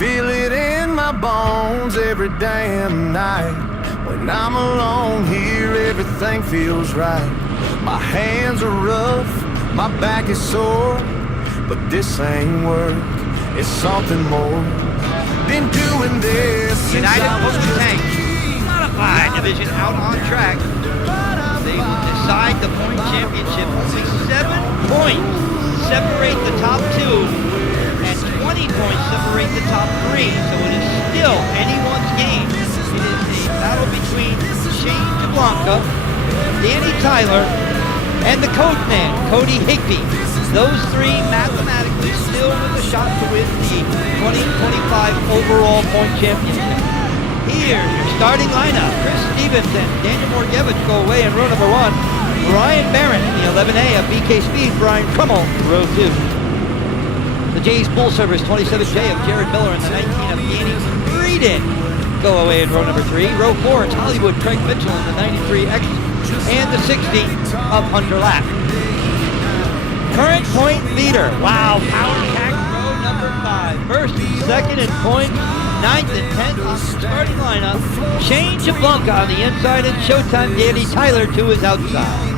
Feel it in my bones every damn night. When I'm alone here, everything feels right. My hands are rough, my back is sore, but this ain't work, it's something more. Been doing this since United I was Post Tank Modified Division out on track. They decide the point championship. Only 7 points separate the top 2, and 20 points separate the top 3. So it is still anyone's game. It is a battle between Shane DeBlanca, Danny Tyler, and the code man, Cody Higbee. Those 3 mathematically still with a shot to win the 2025 overall point championship. Here's your starting lineup. Chris Stevens and Daniel Morgevich go away in row number 1. Ryan Barron in the 11A of BK Speed, Brian Crummell in row 2. The Jays Bull Service 27J of Jared Miller and the 19 of Danny Frieden go away in row number 3. Row 4, it's Hollywood Craig Mitchell in the 93X and the 60 of Hunter Lapp. Current point leader, wow, power pack row number 5. First and second in points, 9th and 10th on the starting lineup. Shane DeBlanca on the inside and Showtime Danny Tyler to his outside.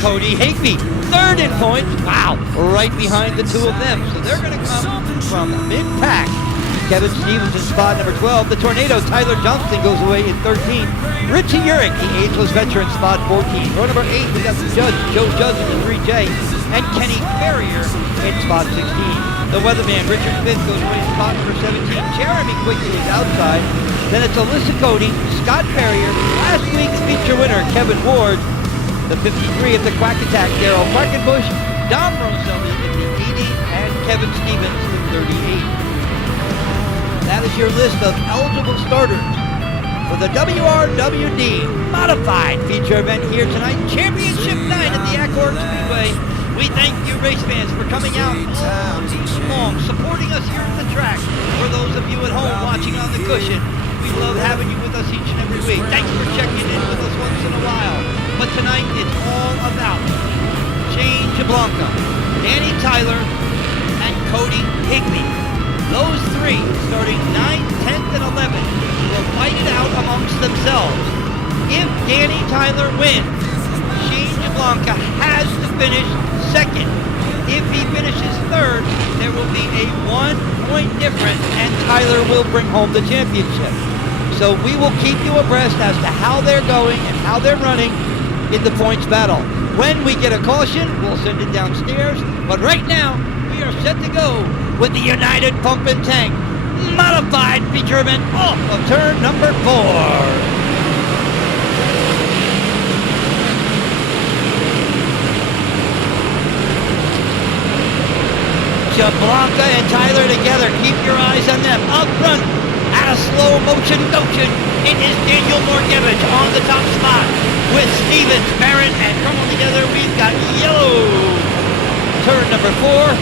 Cody Higbee, 3rd in points, wow, right behind the 2 of them. So they're going to come from mid-pack. Kevin Stevens in spot number 12. The Tornado, Tyler Johnston, goes away in 13. Richie Urich, the ageless veteran, spot 14. Row number 8, we got the Judge, Joe Judge in the 3J, and Kenny Ferrier in spot 16. The Weatherman, Richard Smith, goes away in spot number 17. Jeremy Quigley is outside. Then it's Alyssa Cody, Scott Ferrier, last week's feature winner, Kevin Ward, the 53 at the Quack Attack, Daryl Quackenbush, Dom Roselli in the 80, and Kevin Stevens in 38. That is your list of eligible starters for the WRWD Modified Feature event here tonight, Championship Night at the Accord Speedway. We thank you race fans for coming out all season long, supporting us here at the track. For those of you at home watching on the cushion, we love having you with us each and every week. Thanks for checking in with us once in a while. But tonight it's all about Shane DeBlanca, Danny Tyler, and Cody Higbee. Those 3, starting 9th, 10th, and 11th, will fight it out amongst themselves. If Danny Tyler wins, Shane DeBlanca has to finish 2nd. If he finishes 3rd, there will be a 1-point difference, and Tyler will bring home the championship. So we will keep you abreast as to how they're going and how they're running in the points battle. When we get a caution, we'll send it downstairs. But right now, we are set to go with the United Pump and Tank Modified Feature event off of turn number 4. DeBlanca and Tyler together. Keep your eyes on them. Up front, at a slow motion notion, it is Daniel Morgevich on the top spot. With Stevens, Barron, and Crummell together, we've got yellow. Turn number 4.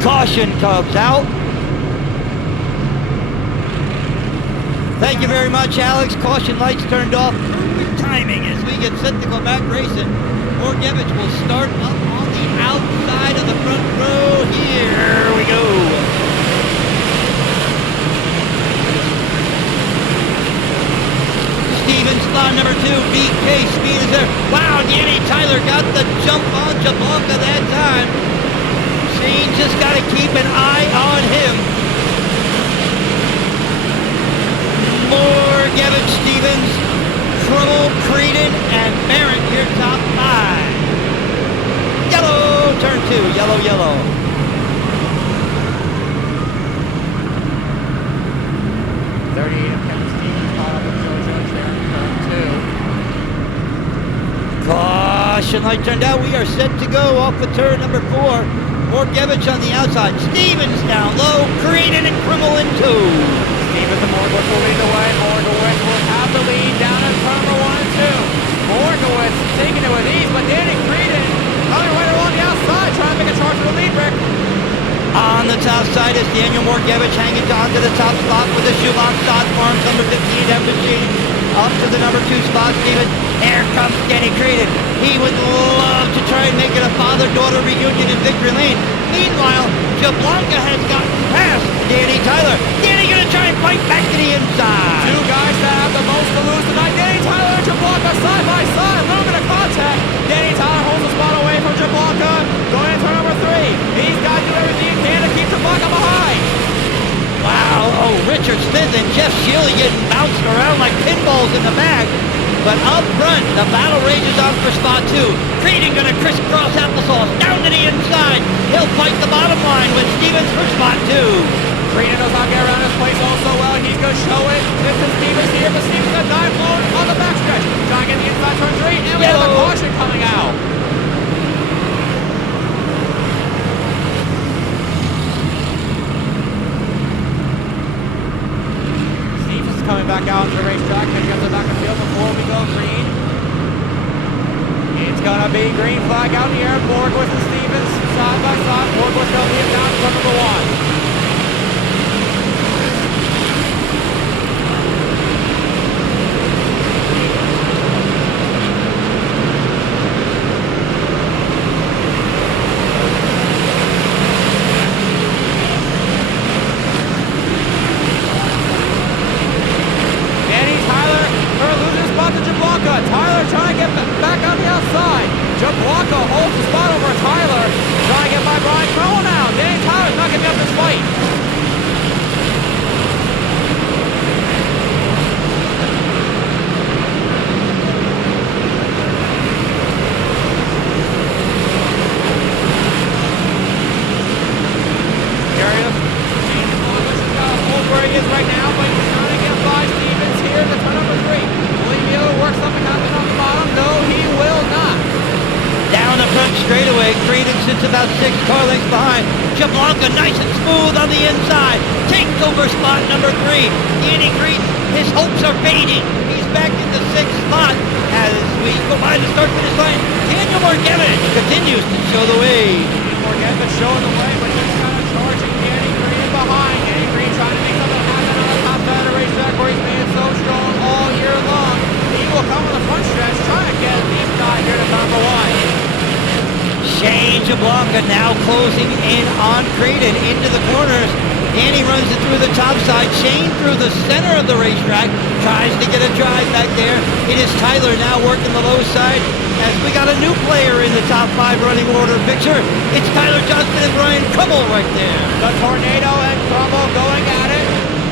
Caution comes out. Thank you very much, Alex. Caution lights turned off. Perfect timing as we get set to go back racing. Morgevich will start up on the outside of the front row. Here we go. Stevens, spot number 2. BK Speed is there. Wow, Danny Tyler got the jump on DeBlanca that time. Shane just got to keep an eye on him. Morgevich, Stevens, Crummell, Frieden, and Barron here top 5. Yellow, turn 2, yellow, yellow. Caution light turned out. We are set to go off the turn number 4. Morgevich on the outside. Stevens down low. Frieden and Crummell in 2. Stevens and Morgevich will lead the way. Morgevich will have the lead down in turn number 1 and 2. Morgevich taking it with ease, but Danny Frieden coming right along the outside, trying to make a charge for the lead, Rick. On the top side is Daniel Morgevich hanging on to the top spot with the shoebox shot farms number 15 machine. Up to the number 2 spot, Stevens. Here comes Danny Frieden. He would love to try and make it a father-daughter reunion in Victory Lane. Meanwhile, Jablonka has gotten past Danny Tyler. Danny gonna try and fight back to the inside. Two guys that have the most to lose tonight. Danny Tyler and Jablonka side by side. A little bit of contact. Danny Tyler holds the spot away from Jablonka. Going into turn number 3. He's got to do everything he can to keep Jablonka behind. Wow, oh, Richard Smith and Jeff Shealy getting bounced around like pinballs in the bag. But up front, the battle rages on for spot 2. Creedon gonna crisscross applesauce down to the inside. He'll fight the bottom line with Stevens for spot 2. Creedon knows how to get around this place all so well. He's gonna show it. This is Stevens here, but Stevens got dive load on the backstretch. Trying to get the inside turn 3, and we have a caution coming out. Coming back out into the racetrack, picking up the back of the field before we go green. It's gonna be green flag out in the air. Borgwitz and Stevens side by side. Borgwitz gonna lead down to number 1. Tyler trying to get back on the outside. Jablonka holds the spot over Tyler. Trying to get by Brian Crowell now. Danny Tyler's not giving up this fight. Where he is right now, but he's trying to get by Stevens here to turn number 3. Will he be able to work something happen on the bottom? No, he will not. Down the front straightaway, Creedon sits about 6 car lengths behind. Jablonka nice and smooth on the inside. Takes over spot number 3. Danny Creedon, his hopes are fading. He's back in the 6th spot as we go by the start-finish line. Daniel Morgevich continues to show the way. Morgevich showing the way, but he's kind of charging Danny Creedon behind. Danny Creedon trying to make something happen on the top side of the racetrack where he's been so strong all year long. He will come on the front stretch, trying to get the inside here to number 1. Shane Jablonka now closing in on Creedon into the corners. Danny runs it through the top side. Shane through the center of the racetrack. Tries to get a drive back there. It is Tyler now working the low side as we got a new player in the top 5 running order picture. It's Tyler Johnston and Brian Crummell right there. The Tornado and Crummell going at it.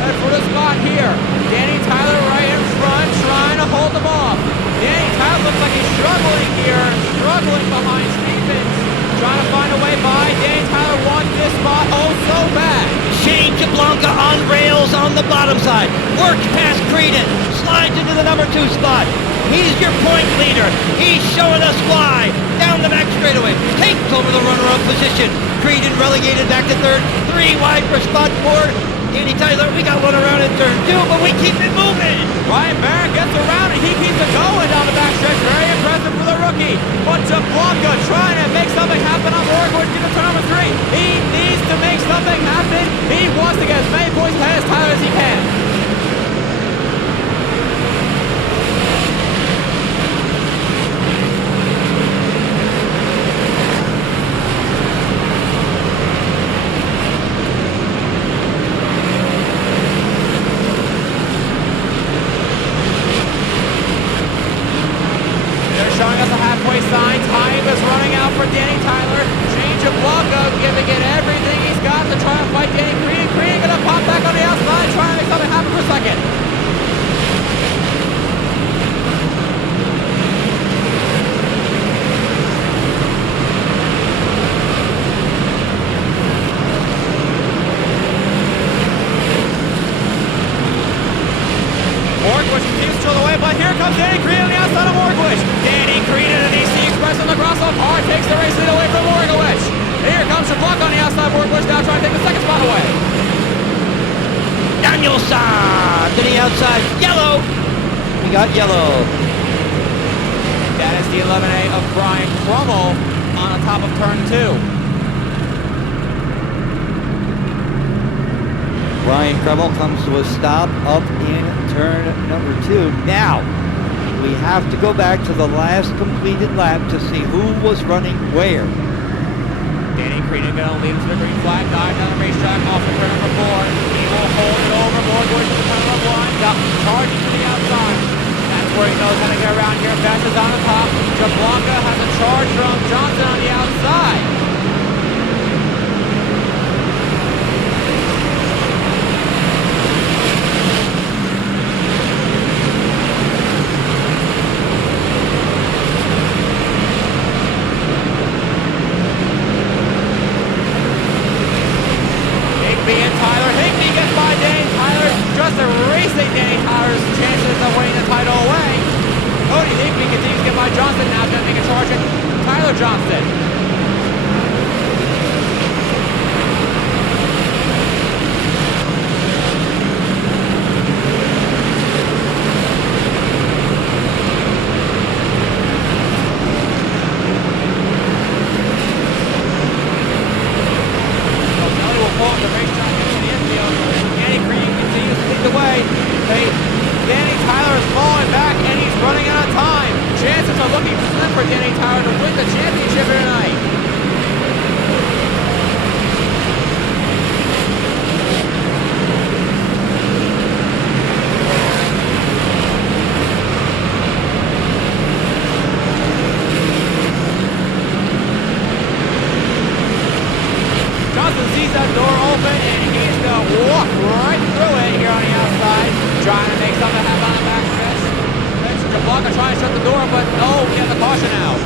And for the spot here, Danny Tyler right in front trying to hold them off. Danny Tyler looks like he's struggling here. Struggling behind Stevens. Trying to find a way by. Danny Tyler wants this spot oh so bad. Shane Jablonka on rails on the bottom side. Works past Creedon. Slides into the number 2 spot. He's your point leader. He's showing us why. Down the back straightaway. Takes over the runner-up position. Creedon relegated back to 3rd. 3 wide for spot 4. Danny Tyler, we got one around in turn 2, but we keep it moving. Ryan Barrett gets around and he keeps it going down the backstretch. Very impressive for the rookie. But Jablonka trying to make something happen on Borgwitz into turn number 3. He needs to make something happen. He wants to get as many points ahead as Tyler as he can. Showing us a halfway sign. Time is running out for Danny Tyler. Shane Jablonka giving it everything he's got to try and fight Danny Creedon. Creedon gonna pop back on the outside, trying to make something happen for a second. Borgwitz continues to show the way, but here comes Danny Creedon on the outside of Borgwitz. Danny Creedon and EC Express on the Grosso car takes the race lead away from Borgwitz. Here comes Jablonka on the outside. Borgwitz now trying to take the 2nd spot away. Danielson to the outside. Yellow. We got yellow. That is the 11A of Brian Crummell on the top of turn 2. Brian Crummell comes to a stop up in turn number 2. Now, we have to go back to the last completed lap to see who was running where. Danny Creedon gonna lead him to the green flag, dive down the racetrack off of turn number 4. He will hold it over, more going to the turn number 1, charging to the outside. That's where he knows how to get around here. Best is on the top. Jablonka has a charge from Johnson on the outside. Just erasing Danny Tyler's chances of winning the title away. Cody Higbee continues to get by Johnson. Now he's going to make a charge at Tyler Johnson. Kelly will pull up the racetrack into the infield. Danny Creedon continues to lead the way. Danny Tyler is falling back and he's running out of time. Chances are looking slim for Danny Tyler to win the championship here tonight. Johnson sees that door open and he's going to walk right through it here on the outside, trying to make something happen on the back stretch. Jablonka trying to shut the door, but no, we have the caution out.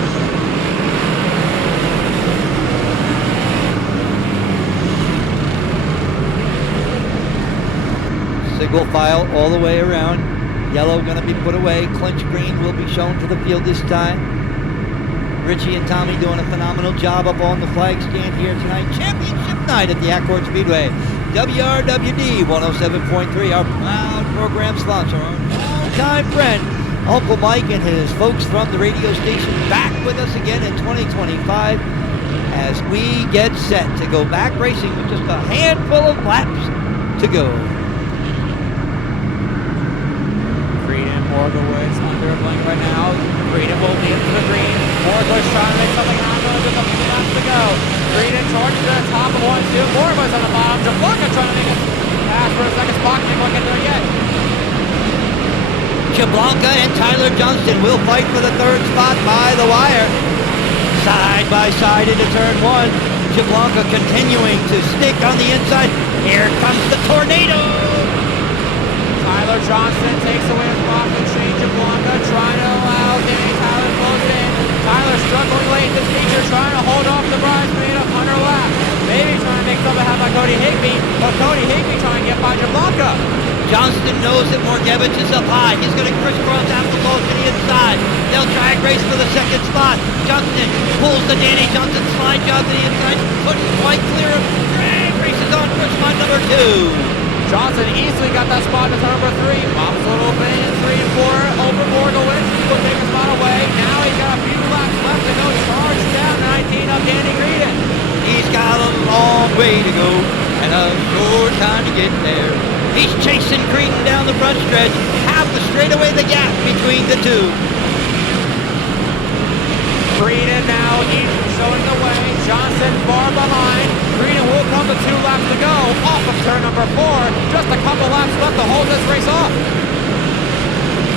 Single file all the way around. Yellow going to be put away. Clinch green will be shown to the field this time. Richie and Tommy doing a phenomenal job up on the flag stand here tonight. Championship night at the Accord Speedway. WRWD 107.3, our proud program sponsor, our all-time friend, Uncle Mike and his folks from the radio station, back with us again in 2025 as we get set to go back racing with just a handful of laps to go. Creedon, Morgowitz under a blink right now. Creedon will lead into the green. Morgowitz trying to make something happen with a few laps to go. Creedon charges to the top of 1-2. Morgowitz on the bottom. Jablonka trying to make a pass for a second spot. Can't quite get there yet. Jablonka and Tyler Johnson will fight for the third spot by the wire. Side by side into turn 1. Jablonka continuing to stick on the inside. Here comes the tornado. Tyler Johnson takes away his spot from Shane Jablonka, trying to allow Danny Tyler to close in. Tyler struggling late in this feature, trying to hold off the bridesmaid of Hunter Lap. Maybe trying to make something happen by Cody Higbee, but Cody Higbee trying to get by Jablonka. Johnston knows that Morgevich is up high. He's going to crisscross Applebaum to the inside. They'll drag race for the second spot. Johnston pulls the Danny Johnson slide job to the inside. Couldn't quite clear him. Drag races on for spot number 2. Johnson easily got that spot to turn number 3. Bobs a little bit in 3 and 4 over Morgowitz. He will take a spot away. Now he's got a few laps left to go. Charge down 19 of Danny Creedon. He's got a long way to go and a short time to get there. He's chasing Creedon down the front stretch. Half the straightaway the gap between the two. Creedon now showing the way. Johnson far behind. Creedon will come to 2 laps to go off of turn number 4. Just a couple laps left to hold this race off.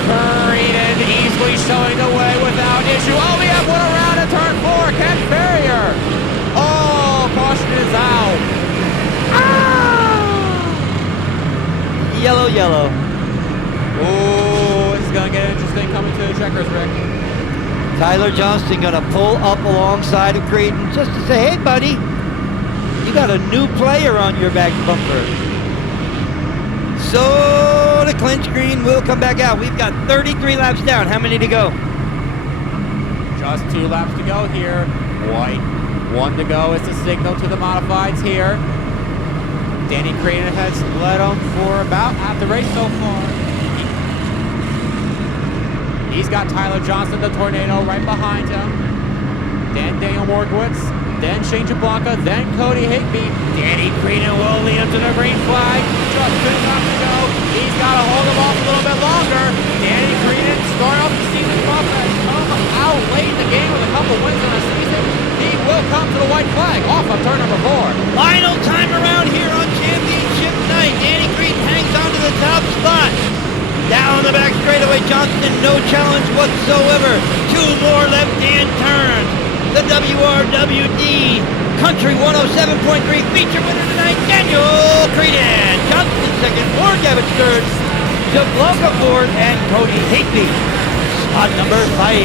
Creedon easily showing the way without issue. Oh, we have one around at turn 4. Ken Ferrier. Oh, caution is out. Yellow, yellow. Oh, this is going to get interesting coming to the checkers, Rick. Tyler Johnston going to pull up alongside of Creedon just to say, hey, buddy, you got a new player on your back bumper. So the clinch green will come back out. We've got 33 laps down. How many to go? Just 2 laps to go here. White. 1 to go is the signal to the modifieds here. Danny Creedon has led them for about half the race so far. He's got Tyler Johnson, the Tornado, right behind him. Then Daniel Morgowitz, then Shane Jablonka, then Cody Higbee. Danny Creedon will lead him to the green flag. Just 2 laps to go. He's got to hold him off a little bit longer. Danny Creedon, starting off the season rough, has come out late in the game with a couple wins in the season. He will come to the white flag off of turn number 4. Final time around here on championship night. Danny Green hangs on to the top spot. Down the back straightaway, Johnston, no challenge whatsoever. 2 more left-hand turns. The WRWD Country 107.3 feature winner tonight, Daniel Creedon. Johnston second, Morgavich third, Jabloka fourth, and Cody Higby, spot number 5.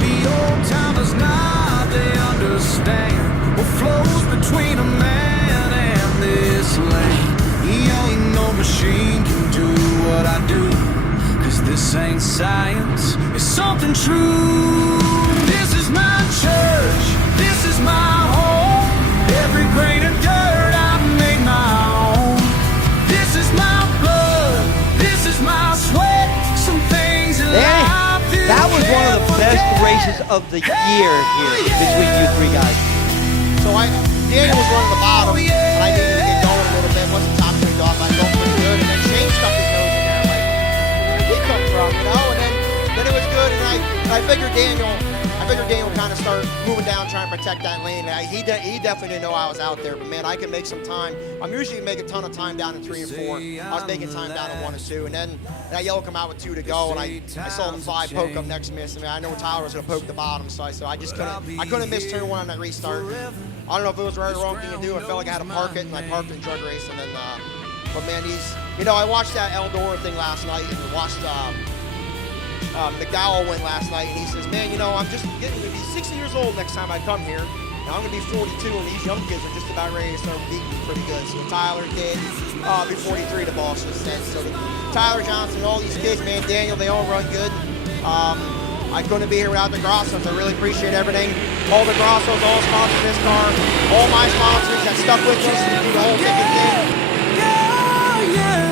The old timers now they understand what flows between a man and this land. Ain't no machine can do what I do, 'cause this ain't science, it's something true. This is my church, this is my home. Every grain of dirt I make my own. This is my blood, this is my sweat. Some things in life you That was one of the can't best forget. races of the year here between you 3 guys. So Daniel was running the bottom, and I needed to get going a little bit. Once the top turned off, I felt pretty good, and then Shane stuck his nose in there. I'm like, where did he come from, you know? And then it was good, and I figured Daniel kind of started moving down, trying to protect that lane. He definitely didn't know I was out there, but man, I can make some time. I'm usually making a ton of time down in 3 and 4. I was making time down in 1 and 2, and then that yellow come out with 2 to go, and I saw him 5 poke up next miss. I mean, I know Tyler was going to poke the bottom, so I just couldn't miss turn 1 on that restart. I don't know if it was the right or wrong thing to do. I felt like I had to park it, and I parked it in drug race, and then, but man, I watched that Eldora thing last night, and watched McDowell win last night, and he says, man, I'm just getting to be 60 years old next time I come here, and I'm going to be 42, and these young kids are just about ready to start beating me pretty good. So Tyler did, be 43, the boss just said. So Tyler Johnson, all these kids, man, Daniel, they all run good. I couldn't be here without the Grossos. I really appreciate everything. All the Grossos, all sponsors this car, all my sponsors that stuck with us through the whole ticket thing. Yeah, yeah.